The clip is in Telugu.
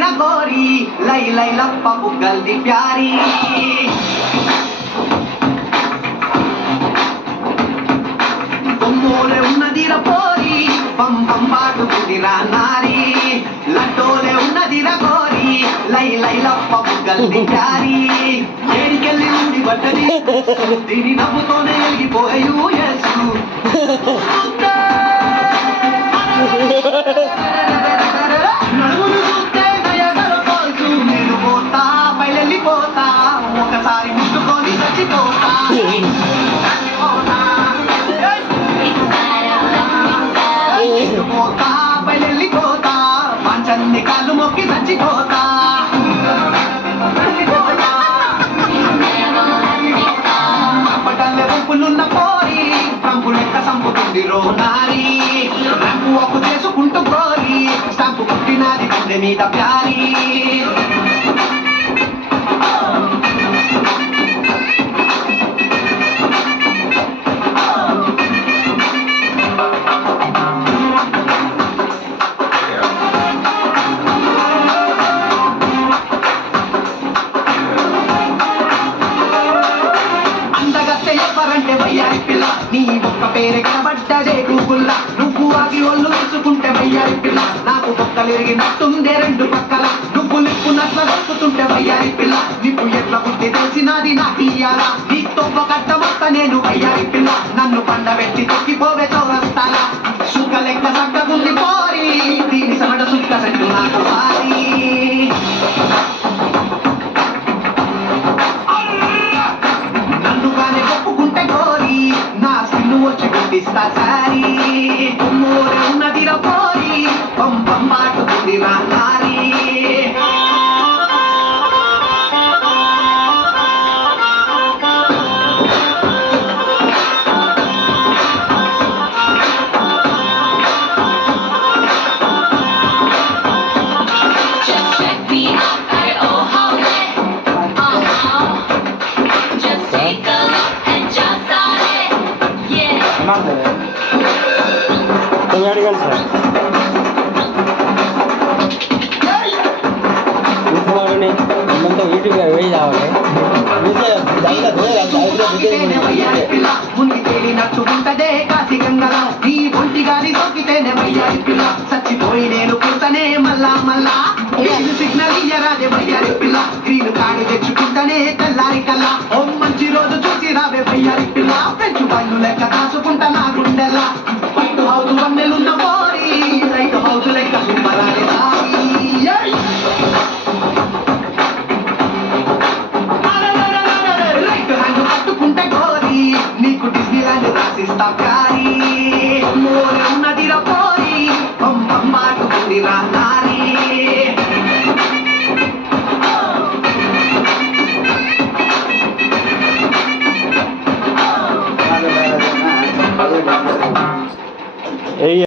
ఉన్నదిరా గోరి లై లై లప్ప బుగ్గల్ది ప్యారీ బొమ్మోలే ఉన్నదిరా పోరి పం పం పాటుకుందిరా నారి లడ్డోలే ఉన్నదిరా గోరి లై లై లప్ప బుగ్గల్ది ప్యారీ ఏడికెళ్ళి ఉంది బట్టది దీని నవ్వుతోనే ఎలిగిపోయూ యేసు నడుములు చూస్తే దయగలపోతూ నేను పోతా బయలెళ్ళిపోతా ఒకసారి ముట్టుకొని చచ్చిపోతా పోతా బయలెళ్ళిపోతా పంచన్ని కాళ్ళు మొక్కి చచ్చిపోతా పట్టల్లే రూపులున్న పోయి రంపు లెక్క సంపుతుంది రోనారి రంపు ఒప్పు చేసుకుంటూ కోరి స్టాంపు పుట్టినది గుండె మీద ప్యారీ ఎవరంటే వయ్యారి పిల్ల నీ ఒక్క పేరు కనబడ్డదే గూగుల్లా నువ్వు ఆగి ఒళ్ళు తీసుకుంటే వయ్యారి పిల్ల నాకు బొక్కలిరిగినట్టుందే రెండు పక్కల నువ్వు నిప్పునట్ల దొక్కుతుంటే వయ్యారి పిల్ల నిప్పు ఎట్ల బుద్ధి తెలిసినది నాకు ఇయ్యాలా నీతో కట్టమొత్త నేను వయ్యారి పిల్ల నన్ను పండబెట్టి తొక్కిపోవే చౌరస్తాలా సుక్క లెక్క సక్కగుంది పోరి దీని సమట సుక్క సెట్టు నాకు పారి ఇస్తా సారీ ఉమ్మూరే ఉన్నదిరా పోరి పంపం పాటుకుంది నా నారీ అడగాలి సార్ మనతో యూట్యూబ్ వేయి కావాలి మునిగి తేలినట్టు ఉంటదే కాసి గంగలా నీ ఒంటి గాని సోకితేనే వయ్యారి పిల్ల చచ్చిపోయి నేను పుడతనే మళ్ళా మళ్ళా సిగ్నల్ ఇయ్యరాదే వయ్యారి పిల్ల గ్రీన్ కాడి తెచ్చుకుంటనే తెల్లారి కల్లా ఓ మంచి రోజు చూసి రావే వయ్యారి పిల్ల పెంచు పళ్ళు లెక్క దాచుకుంటా నా గుండెల్లా పట్టు హౌసు వన్నెలున్న పోరి రైతు హౌసు లెక్క సుమ్మరాలి రైతు హ్యాండ్ పట్టుకుంటే కోరి నీకు డిస్నీలాండ్ రాసిస్తా